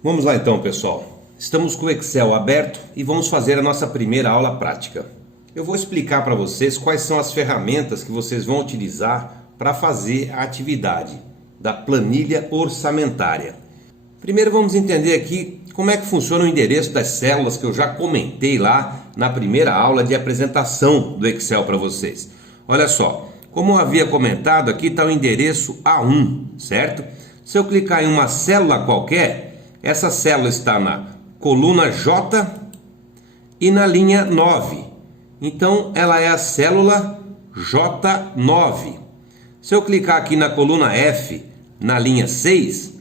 Vamos lá então, pessoal. Estamos com o Excel aberto e vamos fazer a nossa primeira aula prática. Eu vou explicar para vocês quais são as ferramentas que vocês vão utilizar para fazer a atividade da planilha orçamentária. Primeiro vamos entender aqui como é que funciona o endereço das células que eu já comentei lá na primeira aula de apresentação do Excel para vocês. Olha só, como eu havia comentado, aqui está o endereço A1, certo? Se eu clicar em uma célula qualquer, essa célula está na coluna J e na linha 9. Então ela é a célula J9. Se eu clicar aqui na coluna F, na linha 6,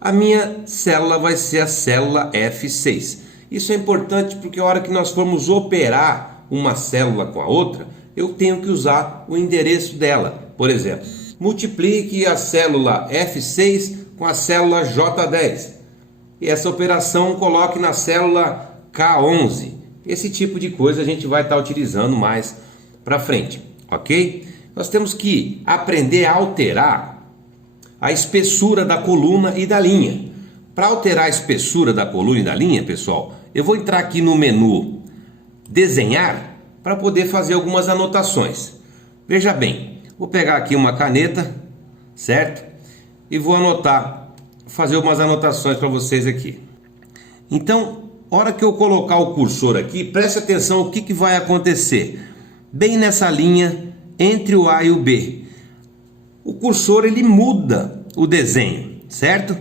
a minha célula vai ser a célula F6. Isso é importante porque a hora que nós formos operar uma célula com a outra, eu tenho que usar o endereço dela. Por exemplo, multiplique a célula F6 com a célula J10. E essa operação coloque na célula K11. Esse tipo de coisa a gente vai estar utilizando mais para frente, ok? Nós temos que aprender a alterar a espessura da coluna e da linha. Para alterar a espessura da coluna e da linha, pessoal, eu vou entrar aqui no menu Desenhar para poder fazer algumas anotações. Veja bem, vou pegar aqui uma caneta, certo? E vou fazer umas anotações para vocês aqui. Então, hora que eu colocar o cursor aqui, preste atenção o que vai acontecer. Bem nessa linha entre o A e o B, o cursor ele muda o desenho, certo?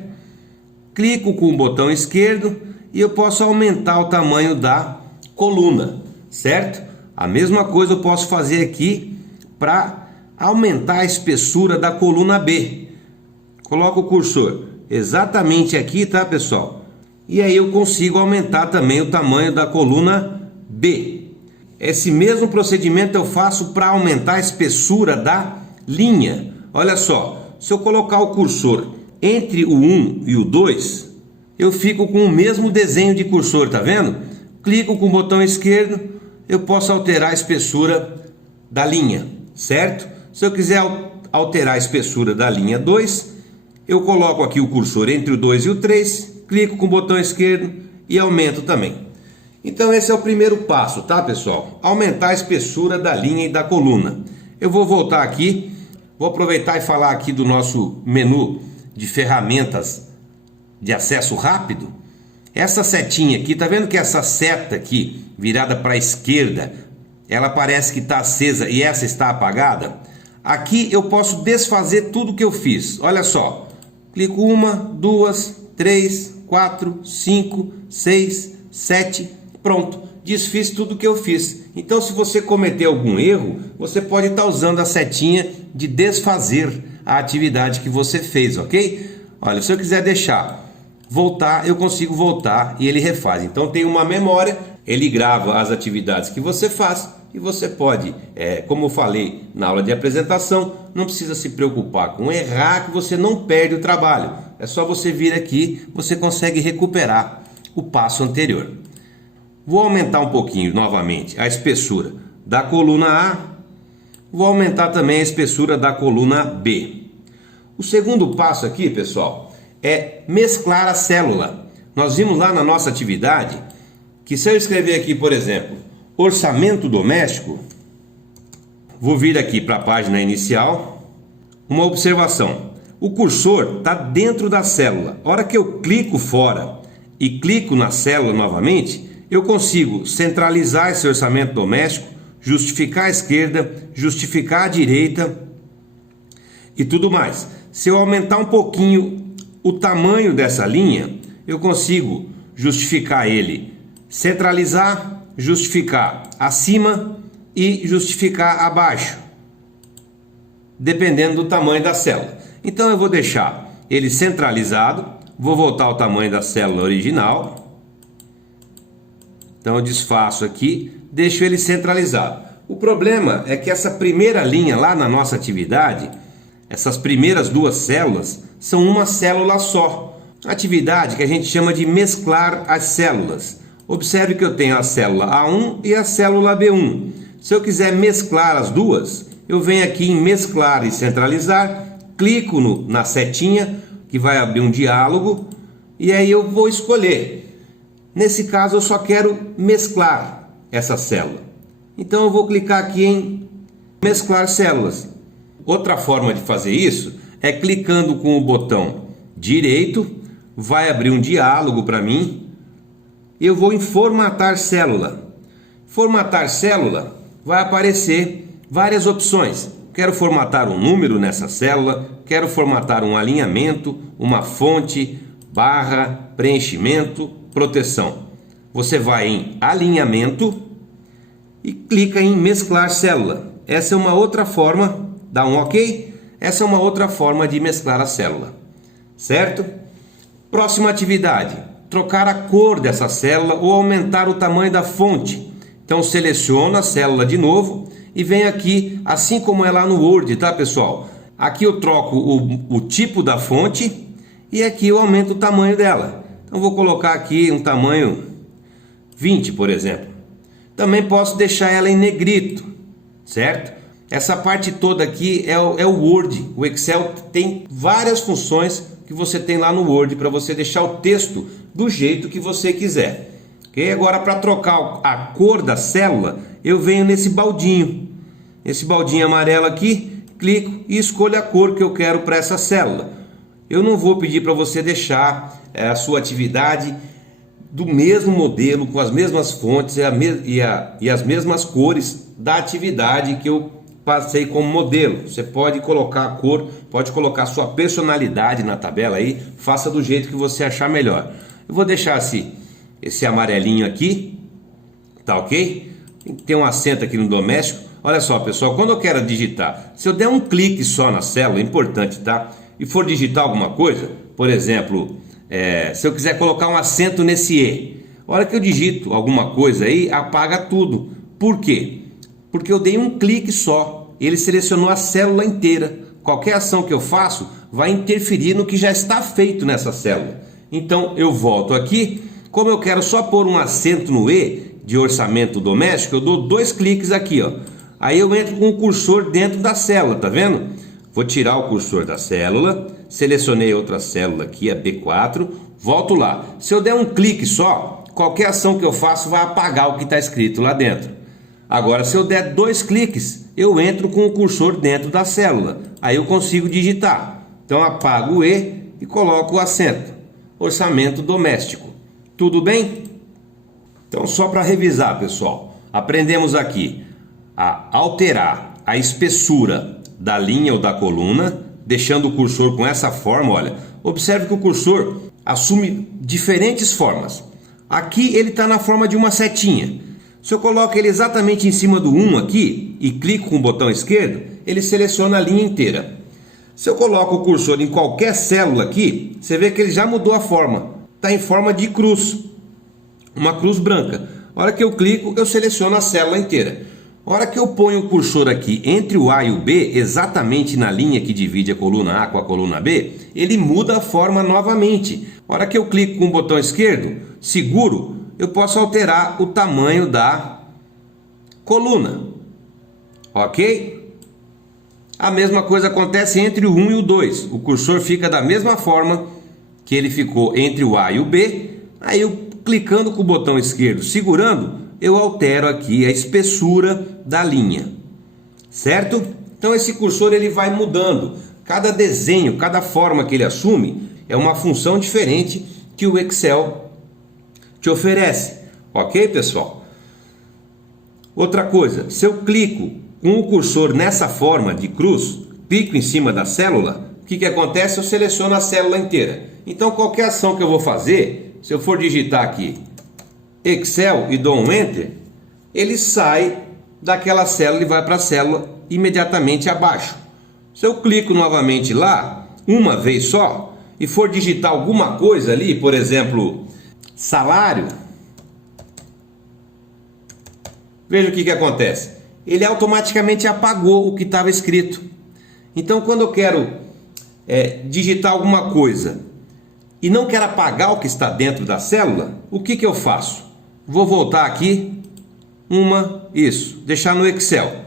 Clico com o botão esquerdo e eu posso aumentar o tamanho da coluna, certo? A mesma coisa eu posso fazer aqui para aumentar a espessura da coluna B. Coloco o cursor exatamente aqui, tá, pessoal? E aí eu consigo aumentar também o tamanho da coluna B. Esse mesmo procedimento eu faço para aumentar a espessura da linha. Olha só, se eu colocar o cursor entre o 1 e o 2, eu fico com o mesmo desenho de cursor, tá vendo? Clico com o botão esquerdo, eu posso alterar a espessura da linha, certo? Se eu quiser alterar a espessura da linha 2, eu coloco aqui o cursor entre o 2 e o 3, clico com o botão esquerdo e aumento também. Então esse é o primeiro passo, tá, pessoal? Aumentar a espessura da linha e da coluna. Eu vou voltar aqui, vou aproveitar e falar aqui do nosso menu de ferramentas de acesso rápido. Essa setinha aqui, tá vendo que essa seta aqui, virada para a esquerda, ela parece que está acesa e essa está apagada? Aqui eu posso desfazer tudo que eu fiz. Olha só, clico 1, 2, 3, 4, 5, 6, 7, pronto, desfiz tudo que eu fiz. Então se você cometer algum erro, você pode estar usando a setinha de desfazer a atividade que você fez, ok? Olha, se eu quiser voltar, eu consigo voltar e ele refaz. Então tem uma memória, ele grava as atividades que você faz e você pode, como eu falei na aula de apresentação, não precisa se preocupar com errar, que você não perde o trabalho. É só você vir aqui, você consegue recuperar o passo anterior. Vou aumentar um pouquinho novamente a espessura da coluna A, vou aumentar também a espessura da coluna B. O segundo passo aqui, pessoal, é mesclar a célula. Nós vimos lá na nossa atividade que se eu escrever aqui, por exemplo, orçamento doméstico, vou vir aqui para a página inicial, uma observação. O cursor está dentro da célula. A hora que eu clico fora e clico na célula novamente, eu consigo centralizar esse orçamento doméstico, justificar a esquerda, justificar a direita e tudo mais. Se eu aumentar um pouquinho o tamanho dessa linha, eu consigo justificar ele, centralizar, justificar acima e justificar abaixo, dependendo do tamanho da célula. Então eu vou deixar ele centralizado, vou voltar ao tamanho da célula original. Então eu desfaço aqui, deixo ele centralizado. O problema é que essa primeira linha lá na nossa atividade, essas primeiras duas células, são uma célula só. Atividade que a gente chama de mesclar as células. Observe que eu tenho a célula A1 e a célula B1. Se eu quiser mesclar as duas, eu venho aqui em mesclar e centralizar, clico na setinha que vai abrir um diálogo e aí eu vou escolher. Nesse caso eu só quero mesclar essa célula. Então eu vou clicar aqui em mesclar células. Outra forma de fazer isso é clicando com o botão direito, vai abrir um diálogo para mim. Eu vou em formatar célula. Formatar célula, vai aparecer várias opções. Quero formatar um número nessa célula, quero formatar um alinhamento, uma fonte, barra, preenchimento, proteção. Você vai em alinhamento e clica em mesclar célula. Essa é uma outra forma, dá um OK? Essa é uma outra forma de mesclar a célula, certo? Próxima atividade, trocar a cor dessa célula ou aumentar o tamanho da fonte. Então seleciono a célula de novo e venho aqui, assim como é lá no Word, tá pessoal? Aqui eu troco o tipo da fonte e aqui eu aumento o tamanho dela. Então vou colocar aqui um tamanho 20, por exemplo. Também posso deixar ela em negrito, certo? Essa parte toda aqui é o Word. O Excel tem várias funções que você tem lá no Word para você deixar o texto do jeito que você quiser. Okay? Agora, para trocar a cor da célula, eu venho nesse baldinho. Esse baldinho amarelo aqui, clico e escolho a cor que eu quero para essa célula. Eu não vou pedir para você deixar a sua atividade do mesmo modelo, com as mesmas fontes e as mesmas cores da atividade que eu passei como modelo. Você pode colocar a cor, pode colocar a sua personalidade na tabela aí, faça do jeito que você achar melhor. Eu vou deixar esse amarelinho aqui, tá ok? Tem um acento aqui no doméstico. Olha só pessoal, quando eu quero digitar, se eu der um clique só na célula, é importante, tá? E for digitar alguma coisa, por exemplo, se eu quiser colocar um acento nesse E, a hora que eu digito alguma coisa aí, apaga tudo. Por quê? Porque eu dei um clique só, ele selecionou a célula inteira. Qualquer ação que eu faço vai interferir no que já está feito nessa célula. Então eu volto aqui, como eu quero só pôr um acento no E de orçamento doméstico, eu dou 2 cliques aqui, ó. Aí eu entro com o cursor dentro da célula, tá vendo? Vou tirar o cursor da célula, selecionei outra célula aqui, a B4, volto lá. Se eu der um clique só, qualquer ação que eu faço vai apagar o que está escrito lá dentro. Agora, se eu der 2 cliques, eu entro com o cursor dentro da célula. Aí eu consigo digitar. Então apago o E e coloco o acento. Orçamento doméstico. Tudo bem? Então só para revisar, pessoal. Aprendemos aqui a alterar a espessura da linha ou da coluna, deixando o cursor com essa forma, olha. Observe que o cursor assume diferentes formas. Aqui ele está na forma de uma setinha. Se eu coloco ele exatamente em cima do 1 aqui e clico com o botão esquerdo, ele seleciona a linha inteira. Se eu coloco o cursor em qualquer célula aqui, você vê que ele já mudou a forma. Está em forma de cruz, uma cruz branca. A hora que eu clico, eu seleciono a célula inteira. A hora que eu ponho o cursor aqui entre o A e o B, exatamente na linha que divide a coluna A com a coluna B, ele muda a forma novamente. A hora que eu clico com o botão esquerdo, seguro, eu posso alterar o tamanho da coluna, ok? A mesma coisa acontece entre o 1 e o 2. O cursor fica da mesma forma que ele ficou entre o A e o B. Aí eu clicando com o botão esquerdo, segurando, eu altero aqui a espessura da linha, certo? Então esse cursor ele vai mudando. Cada desenho, cada forma que ele assume é uma função diferente que o Excel te oferece, ok pessoal? Outra coisa, se eu clico com o cursor nessa forma de cruz, clico em cima da célula, o que acontece? Eu seleciono a célula inteira. Então qualquer ação que eu vou fazer, se eu for digitar aqui Excel e dou um Enter, ele sai daquela célula e vai para a célula imediatamente abaixo. Se eu clico novamente lá, uma vez só, e for digitar alguma coisa ali, por exemplo, salário, veja o que acontece. Ele automaticamente apagou o que estava escrito. Então quando eu quero digitar alguma coisa e não quero apagar o que está dentro da célula, o que eu faço? Vou voltar aqui, deixar no Excel.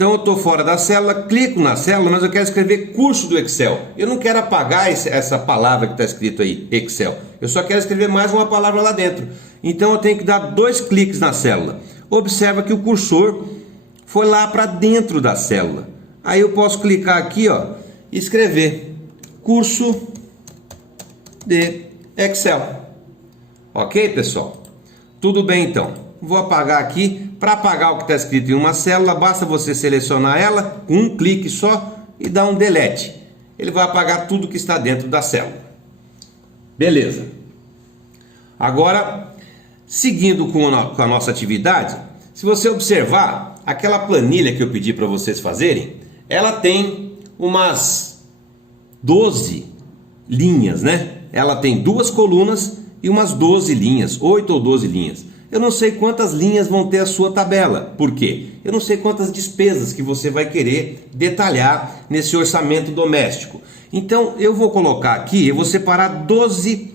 Então eu estou fora da célula, clico na célula, mas eu quero escrever curso do Excel. Eu não quero apagar essa palavra que está escrito aí, Excel. Eu só quero escrever mais uma palavra lá dentro. Então eu tenho que dar 2 cliques na célula. Observa que o cursor foi lá para dentro da célula. Aí eu posso clicar aqui, ó, e escrever curso de Excel. Ok, pessoal? Tudo bem então. Vou apagar aqui. Para apagar o que está escrito em uma célula, basta você selecionar ela com um clique só e dar um delete. Ele vai apagar tudo que está dentro da célula. Beleza. Agora, seguindo com a nossa atividade, se você observar, aquela planilha que eu pedi para vocês fazerem, ela tem umas 12 linhas, né? Ela tem 2 colunas e umas 12 linhas, 8 ou 12 linhas. Eu não sei quantas linhas vão ter a sua tabela. Por quê? Eu não sei quantas despesas que você vai querer detalhar nesse orçamento doméstico. Então eu vou colocar aqui, eu vou separar 12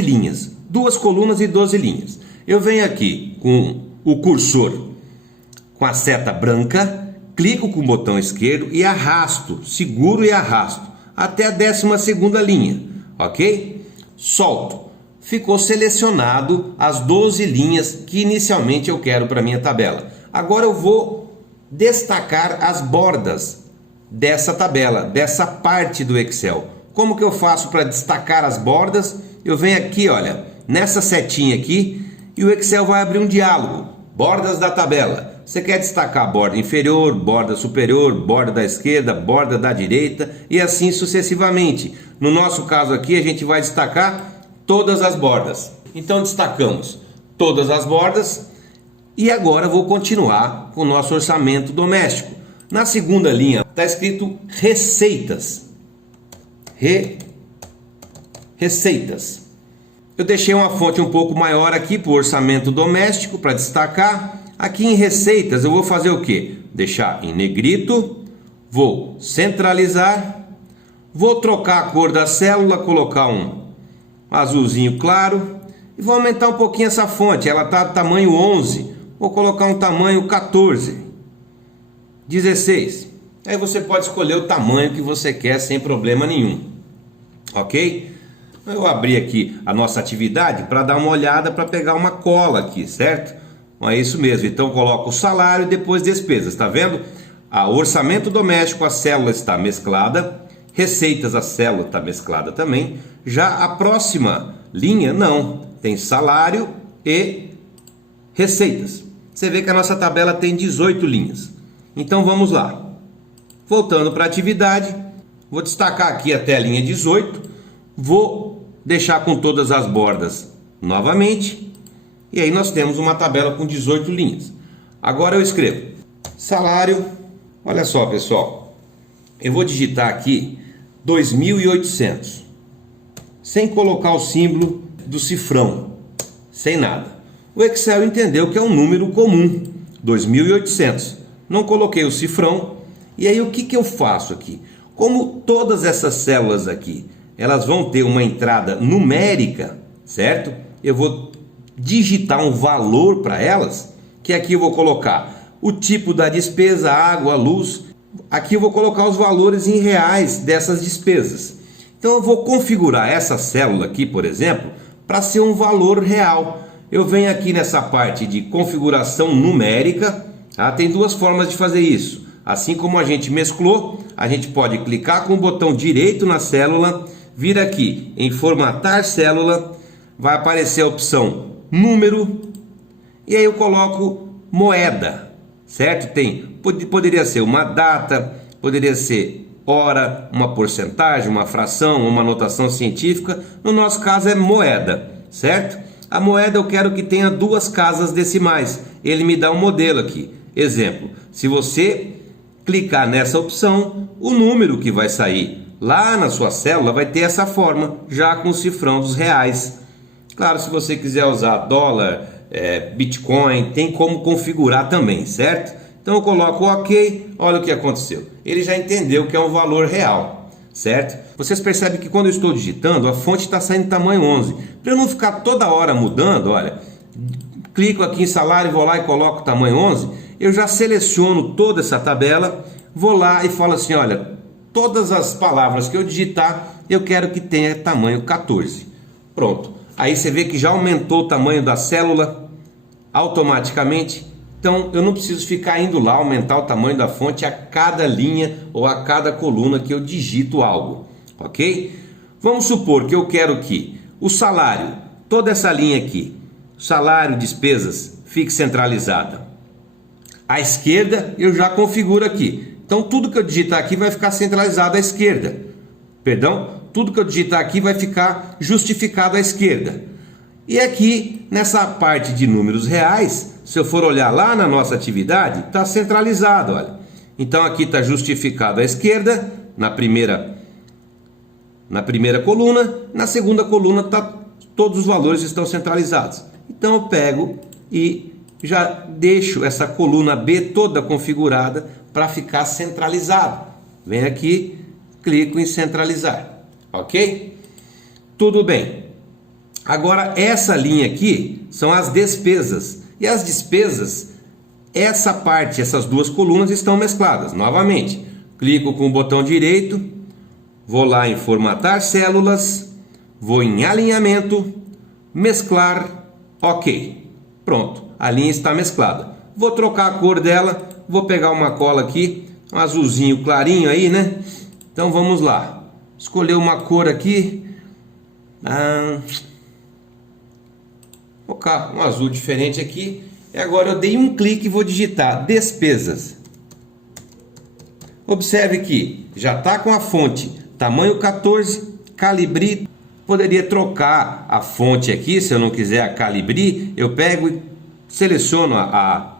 linhas, 2 colunas e 12 linhas. Eu venho aqui com o cursor com a seta branca, clico com o botão esquerdo e arrasto, seguro e arrasto até a 12ª linha, ok? Solto. Ficou selecionado as 12 linhas que inicialmente eu quero para minha tabela. Agora eu vou destacar as bordas dessa tabela, dessa parte do Excel. Como que eu faço para destacar as bordas? Eu venho aqui, olha, nessa setinha aqui e o Excel vai abrir um diálogo. Bordas da tabela. Você quer destacar a borda inferior, borda superior, borda da esquerda, borda da direita e assim sucessivamente. No nosso caso aqui a gente vai destacar todas as bordas. Então destacamos todas as bordas e agora vou continuar com o nosso orçamento doméstico. Na segunda linha está escrito receitas. Receitas. Eu deixei uma fonte um pouco maior aqui para o orçamento doméstico para destacar. Aqui em receitas eu vou fazer o que? Deixar em negrito, vou centralizar, vou trocar a cor da célula, colocar um azulzinho claro e vou aumentar um pouquinho essa fonte. Ela está do tamanho 11, vou colocar um tamanho 14, 16. Aí você pode escolher o tamanho que você quer sem problema nenhum, ok? Eu abri aqui a nossa atividade para dar uma olhada, para pegar uma cola aqui, certo? É isso mesmo. Então eu coloco o salário e depois despesas, tá vendo? O orçamento doméstico, a célula está mesclada. Receitas, a célula está mesclada também. Já a próxima linha, não. Tem salário e receitas. Você vê que a nossa tabela tem 18 linhas. Então vamos lá. Voltando para a atividade, vou destacar aqui até a linha 18. Vou deixar com todas as bordas novamente. E aí nós temos uma tabela com 18 linhas. Agora eu escrevo salário. Olha só, pessoal. Eu vou digitar aqui 2.800, sem colocar o símbolo do cifrão, sem nada. O Excel entendeu que é um número comum, 2.800. Não coloquei o cifrão. E aí o que eu faço aqui? Como todas essas células aqui, elas vão ter uma entrada numérica, certo? Eu vou digitar um valor para elas, que aqui eu vou colocar o tipo da despesa, água, luz. Aqui eu vou colocar os valores em reais dessas despesas. Então eu vou configurar essa célula aqui, por exemplo, para ser um valor real. Eu venho aqui nessa parte de configuração numérica, tá? Tem 2 formas de fazer isso. Assim como a gente mesclou, a gente pode clicar com o botão direito na célula, vir aqui em formatar célula, vai aparecer a opção número e aí eu coloco moeda, certo? Poderia ser uma data, poderia ser hora, uma porcentagem, uma fração, uma notação científica. No nosso caso é moeda, certo? A moeda eu quero que tenha 2 casas decimais. Ele me dá um modelo aqui. Exemplo, se você clicar nessa opção, o número que vai sair lá na sua célula vai ter essa forma, já com o cifrão dos reais. Claro, se você quiser usar dólar, Bitcoin, tem como configurar também, certo? Então eu coloco OK, olha o que aconteceu. Ele já entendeu que é um valor real, certo? Vocês percebem que quando eu estou digitando, a fonte está saindo tamanho 11. Para eu não ficar toda hora mudando, olha, clico aqui em salário, vou lá e coloco tamanho 11. eu já seleciono toda essa tabela, vou lá e falo assim, olha, todas as palavras que eu digitar, eu quero que tenha tamanho 14. Pronto. Aí você vê que já aumentou o tamanho da célula automaticamente. Então eu não preciso ficar indo lá aumentar o tamanho da fonte a cada linha ou a cada coluna que eu digito algo, ok? Vamos supor que eu quero que o salário, toda essa linha aqui, salário, despesas, fique centralizada. À esquerda eu já configuro aqui. Então tudo que eu digitar aqui vai ficar centralizado à esquerda. Perdão? Tudo que eu digitar aqui vai ficar justificado à esquerda. E aqui, nessa parte de números reais, se eu for olhar lá na nossa atividade, está centralizado, olha. Então aqui está justificado à esquerda, na primeira coluna, na segunda coluna todos os valores estão centralizados. Então eu pego e já deixo essa coluna B toda configurada para ficar centralizado. Venho aqui, clico em centralizar, ok? Tudo bem. Agora essa linha aqui são as despesas. E as despesas, essa parte, essas duas colunas estão mescladas. Novamente, clico com o botão direito, vou lá em formatar células, vou em alinhamento, mesclar, ok. Pronto, a linha está mesclada. Vou trocar a cor dela, vou pegar uma cola aqui, um azulzinho clarinho aí, né? Então vamos lá, escolher uma cor aqui, vou colocar um azul diferente aqui. E agora eu dei um clique e vou digitar despesas. Observe que já está com a fonte tamanho 14, Calibri. Poderia trocar a fonte aqui, se eu não quiser a Calibri, eu pego e seleciono a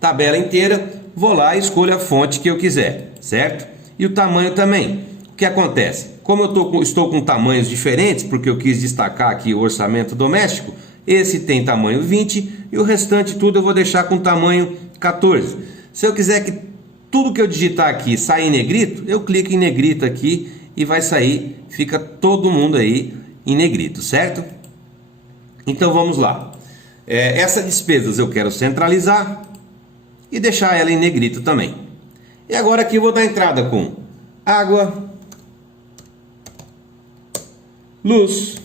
tabela inteira, vou lá e escolho a fonte que eu quiser, certo? E o tamanho também. O que acontece? Como eu estou com tamanhos diferentes, porque eu quis destacar aqui o orçamento doméstico, esse tem tamanho 20 e o restante tudo eu vou deixar com tamanho 14. Se eu quiser que tudo que eu digitar aqui saia em negrito, eu clico em negrito aqui e vai sair, fica todo mundo aí em negrito, certo? Então vamos lá. Essas despesas eu quero centralizar e deixar ela em negrito também. E agora aqui eu vou dar entrada com água, luz,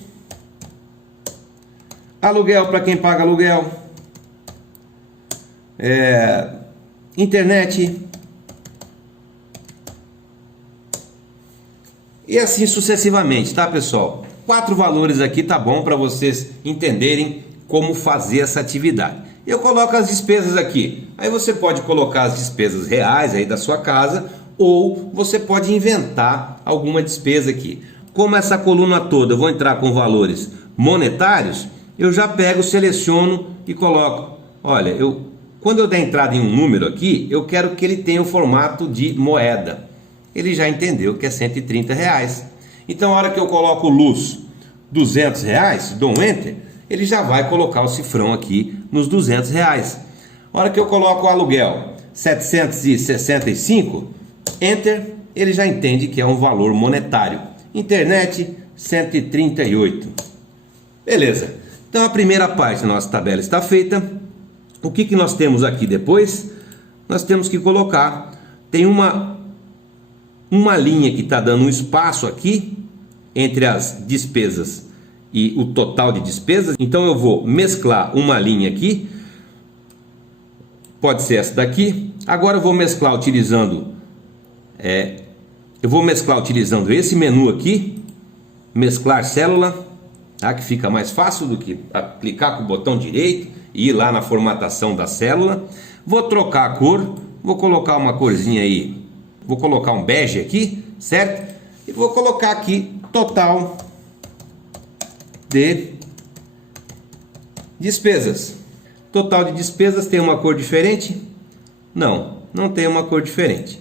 aluguel para quem paga aluguel, internet e assim sucessivamente, tá, pessoal? 4 valores aqui tá bom para vocês entenderem como fazer essa atividade. Eu coloco as despesas aqui. Aí você pode colocar as despesas reais aí da sua casa ou você pode inventar alguma despesa aqui. Como essa coluna toda eu vou entrar com valores monetários, eu já pego, seleciono e coloco. Olha, quando eu der entrada em um número aqui, eu quero que ele tenha o formato de moeda. Ele já entendeu que é R$130. Então a hora que eu coloco luz R$200, dou um Enter, ele já vai colocar o cifrão aqui nos R$200. A hora que eu coloco o aluguel 765, Enter, ele já entende que é um valor monetário. Internet 138. Beleza. Então a primeira parte da nossa tabela está feita. O que nós temos aqui depois? Nós temos que colocar, tem uma linha que está dando um espaço aqui entre as despesas e o total de despesas. Então eu vou mesclar uma linha aqui, pode ser essa daqui. Agora eu vou mesclar utilizando esse menu aqui, mesclar célula, tá? Que fica mais fácil do que clicar com o botão direito e ir lá na formatação da célula. Vou trocar a cor, vou colocar uma corzinha aí, vou colocar um bege aqui, certo? E vou colocar aqui total de despesas. Total de despesas tem uma cor diferente? Não, não tem uma cor diferente.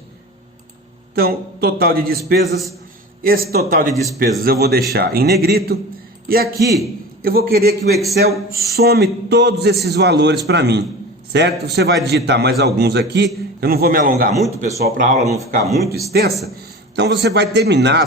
Então, total de despesas, esse total de despesas eu vou deixar em negrito. E aqui eu vou querer que o Excel some todos esses valores para mim, certo? Você vai digitar mais alguns aqui. Eu não vou me alongar muito, pessoal, para a aula não ficar muito extensa. Então você vai terminar a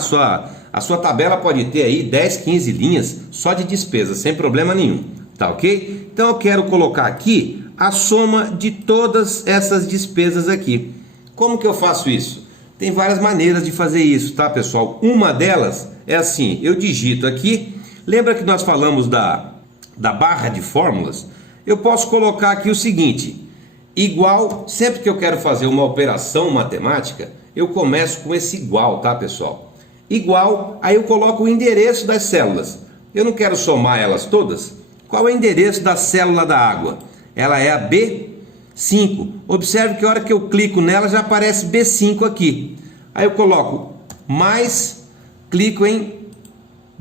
sua tabela, pode ter aí 10, 15 linhas só de despesas, sem problema nenhum, tá ok? Então eu quero colocar aqui a soma de todas essas despesas aqui. Como que eu faço isso? Tem várias maneiras de fazer isso, tá, pessoal? Uma delas é assim, eu digito aqui, lembra que nós falamos da barra de fórmulas? Eu posso colocar aqui o seguinte, igual, sempre que eu quero fazer uma operação matemática, eu começo com esse igual, tá, pessoal? Igual, aí eu coloco o endereço das células. Eu não quero somar elas todas. Qual é o endereço da célula da água? Ela é a B5. Observe que a hora que eu clico nela já aparece B5 aqui. Aí eu coloco mais, clico em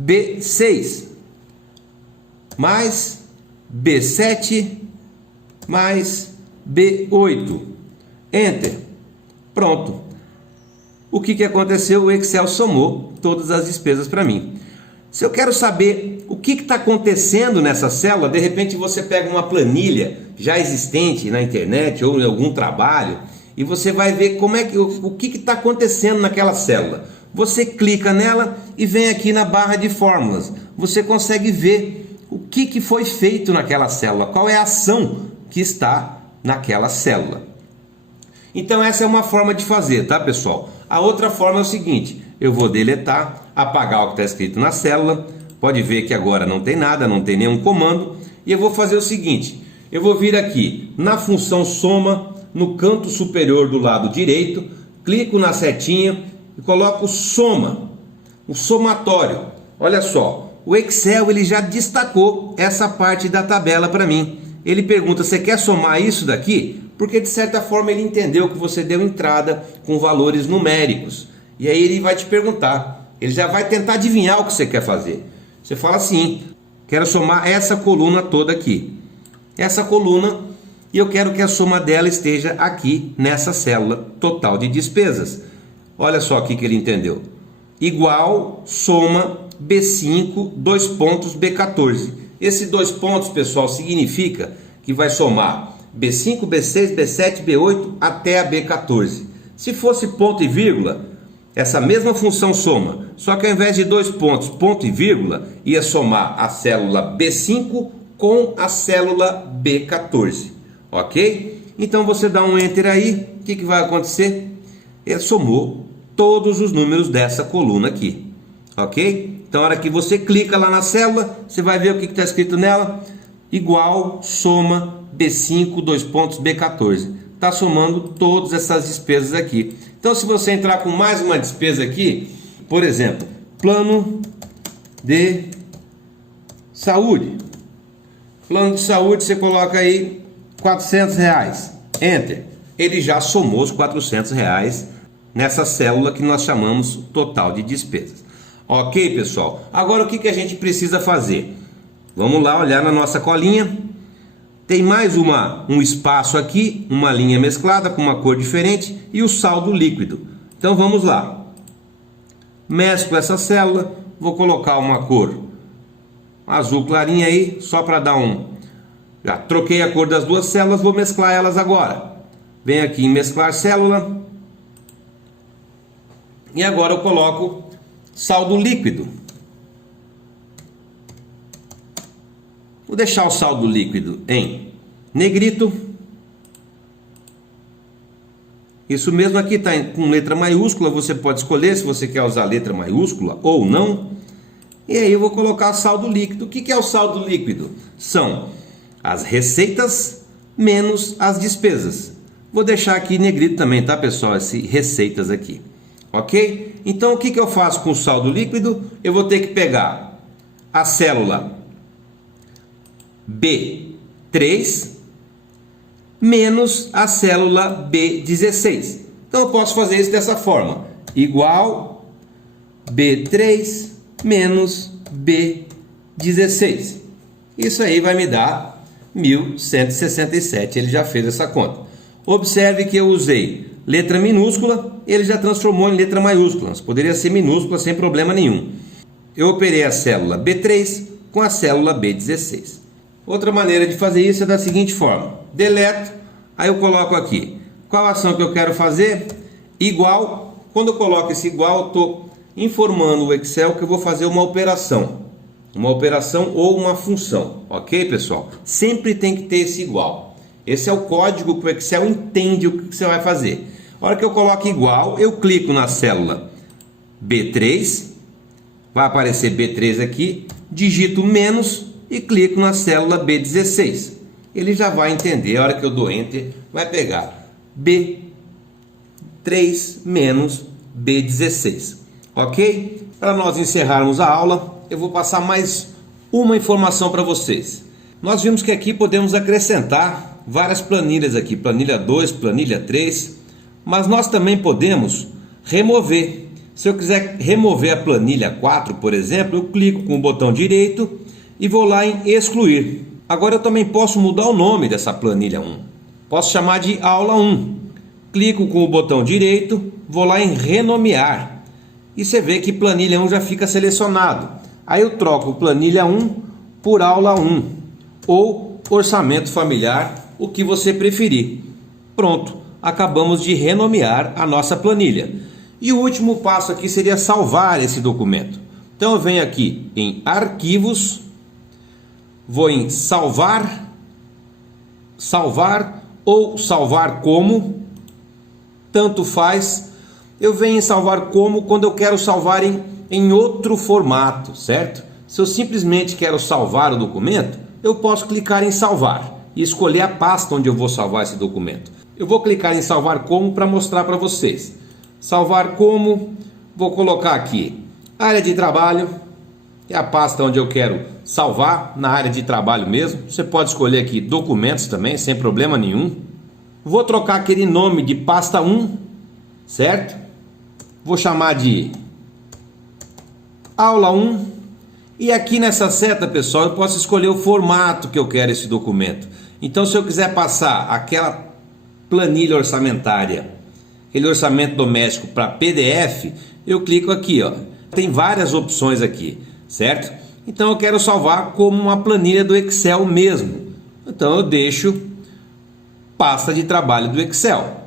B6, mais B7, mais B8. Enter. Pronto. O que aconteceu? O Excel somou todas as despesas para mim. Se eu quero saber o que está acontecendo nessa célula, de repente você pega uma planilha já existente na internet ou em algum trabalho e você vai ver como é que, o que está acontecendo naquela célula. Você clica nela e vem aqui na barra de fórmulas. Você consegue ver o que foi feito naquela célula, qual é a ação que está naquela célula. Então essa é uma forma de fazer, tá, pessoal? A outra forma é o seguinte, eu vou deletar, apagar o que está escrito na célula, pode ver que agora não tem nada, não tem nenhum comando, e eu vou fazer o seguinte, eu vou vir aqui na função soma, no canto superior do lado direito, clico na setinha e coloco soma, o somatório. Olha só, o Excel ele já destacou essa parte da tabela para mim. Ele pergunta, você quer somar isso daqui? Porque de certa forma ele entendeu que você deu entrada com valores numéricos. E aí ele vai te perguntar, ele já vai tentar adivinhar o que você quer fazer. Você fala assim, quero somar essa coluna toda aqui. Essa coluna, e eu quero que a soma dela esteja aqui nessa célula total de despesas. Olha só o que ele entendeu. Igual, soma, B5, dois pontos, B14. Esse dois pontos, pessoal, significa que vai somar B5, B6, B7, B8 até a B14. Se fosse ponto e vírgula, essa mesma função soma, só que ao invés de dois pontos, ponto e vírgula, ia somar a célula B5 com a célula B14, ok? Então você dá um enter aí, o que vai acontecer? Ele somou todos os números dessa coluna aqui, ok? Então a hora que você clica lá na célula, você vai ver o que está escrito nela, igual, soma, B5, dois pontos, B14. Está somando todas essas despesas aqui. Então se você entrar com mais uma despesa aqui, por exemplo, plano de saúde. Plano de saúde, você coloca aí R$400. Enter. Ele já somou os R$400 nessa célula que nós chamamos total de despesas. Ok, pessoal? Agora o que a gente precisa fazer? Vamos lá olhar na nossa colinha. Tem mais um espaço aqui, uma linha mesclada com uma cor diferente e o saldo líquido. Então vamos lá. Mesclo essa célula, vou colocar uma cor azul clarinha aí, só para dar Já troquei a cor das duas células, vou mesclar elas agora. Venho aqui em mesclar célula. E agora eu coloco saldo líquido. Vou deixar o saldo líquido em negrito. Isso mesmo aqui está com letra maiúscula, você pode escolher se você quer usar letra maiúscula ou não. E aí eu vou colocar saldo líquido. O que é o saldo líquido? São as receitas menos as despesas. Vou deixar aqui em negrito também, tá, pessoal? Esse receitas aqui. Ok? Então o que eu faço com o saldo líquido? Eu vou ter que pegar a célula B3 menos a célula B16. Então eu posso fazer isso dessa forma. Igual B3 menos B16. Isso aí vai me dar 1.167. Ele já fez essa conta. Observe que eu usei letra minúscula, ele já transformou em letra maiúscula. Poderia ser minúscula sem problema nenhum. Eu operei a célula B3 com a célula B16. Outra maneira de fazer isso é da seguinte forma. Deleto, aí eu coloco aqui. Qual a ação que eu quero fazer? Igual. Quando eu coloco esse igual, eu estou informando o Excel que eu vou fazer uma operação. Uma operação ou uma função. Ok, pessoal? Sempre tem que ter esse igual. Esse é o código que o Excel entende o que você vai fazer. A hora que eu coloco igual, eu clico na célula B3, vai aparecer B3 aqui, digito menos e clico na célula B16. Ele já vai entender, a hora que eu dou Enter, vai pegar B3 menos B16. Ok? Para nós encerrarmos a aula, eu vou passar mais uma informação para vocês. Nós vimos que aqui podemos acrescentar várias planilhas aqui, planilha 2, planilha 3, mas nós também podemos remover. Se eu quiser remover a planilha 4, por exemplo, eu clico com o botão direito e vou lá em excluir. Agora eu também posso mudar o nome dessa planilha 1. Posso chamar de aula 1. Clico com o botão direito, vou lá em renomear. E você vê que planilha 1 já fica selecionado. Aí eu troco planilha 1 por aula 1 ou orçamento familiar, o que você preferir. Pronto, acabamos de renomear a nossa planilha. E o último passo aqui seria salvar esse documento. Então eu venho aqui em arquivos, vou em salvar, salvar ou salvar como, tanto faz. Eu venho em salvar como quando eu quero salvar em outro formato, certo? Se eu simplesmente quero salvar o documento, eu posso clicar em salvar e escolher a pasta onde eu vou salvar esse documento. Eu vou clicar em salvar como para mostrar para vocês. Salvar como, vou colocar aqui área de trabalho, é a pasta onde eu quero salvar, na área de trabalho mesmo. Você pode escolher aqui documentos também, sem problema nenhum. Vou trocar aquele nome de pasta 1, certo? Vou chamar de aula 1. E aqui nessa seta, pessoal, eu posso escolher o formato que eu quero esse documento. Então, se eu quiser passar aquela planilha orçamentária, aquele orçamento doméstico para PDF, eu clico aqui, ó. Tem várias opções aqui, certo? Então eu quero salvar como uma planilha do Excel mesmo. Então eu deixo pasta de trabalho do Excel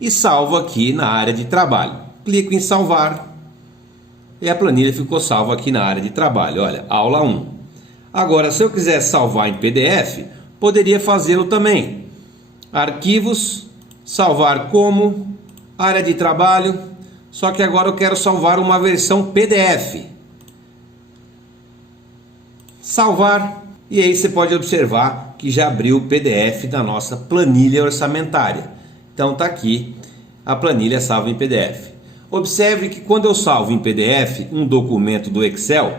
e salvo aqui na área de trabalho. Clico em salvar e a planilha ficou salva aqui na área de trabalho. Olha, aula 1. Agora, se eu quiser salvar em PDF, poderia fazê-lo também. Arquivos, salvar como, área de trabalho, só que agora eu quero salvar uma versão PDF. Salvar, e aí você pode observar que já abriu o PDF da nossa planilha orçamentária. Então está aqui a planilha salva em PDF. Observe que quando eu salvo em PDF um documento do Excel,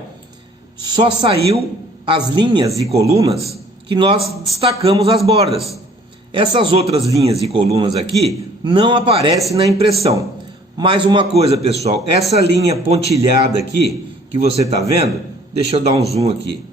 só saiu as linhas e colunas que nós destacamos as bordas. Essas outras linhas e colunas aqui não aparecem na impressão. Mais uma coisa, pessoal, essa linha pontilhada aqui que você está vendo, deixa eu dar um zoom aqui.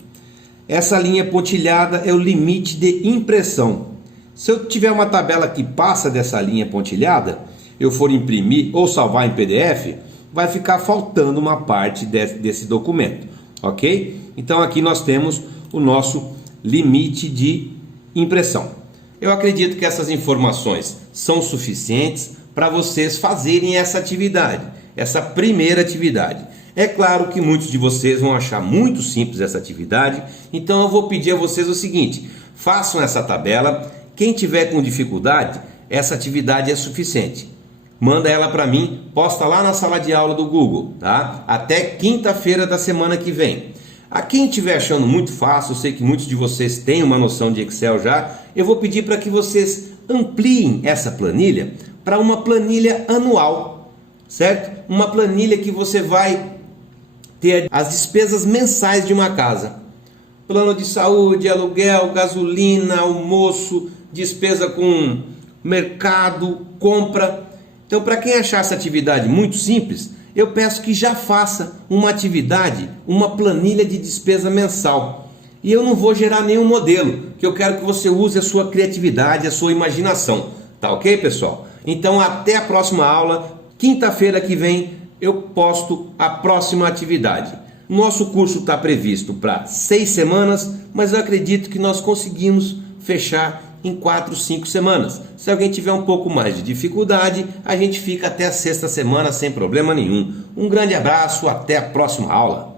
Essa linha pontilhada é o limite de impressão. Se eu tiver uma tabela que passa dessa linha pontilhada, eu for imprimir ou salvar em PDF, vai ficar faltando uma parte desse documento, ok? Então aqui nós temos o nosso limite de impressão. Eu acredito que essas informações são suficientes para vocês fazerem essa atividade, essa primeira atividade. É claro que muitos de vocês vão achar muito simples essa atividade, então eu vou pedir a vocês o seguinte: façam essa tabela. Quem tiver com dificuldade, essa atividade é suficiente. Manda ela para mim, posta lá na sala de aula do Google, tá? Até quinta-feira da semana que vem. A quem estiver achando muito fácil, eu sei que muitos de vocês têm uma noção de Excel já, eu vou pedir para que vocês ampliem essa planilha para uma planilha anual, certo? Uma planilha que você vai ter as despesas mensais de uma casa. Plano de saúde, aluguel, gasolina, almoço, despesa com mercado, compra. Então, para quem achar essa atividade muito simples, eu peço que já faça uma atividade, uma planilha de despesa mensal. E eu não vou gerar nenhum modelo, que eu quero que você use a sua criatividade, a sua imaginação. Tá ok, pessoal? Então, até a próxima aula. Quinta-feira que vem eu posto a próxima atividade. Nosso curso está previsto para 6 semanas, mas eu acredito que nós conseguimos fechar em 4, 5 semanas. Se alguém tiver um pouco mais de dificuldade, a gente fica até a 6ª semana sem problema nenhum. Um grande abraço, até a próxima aula.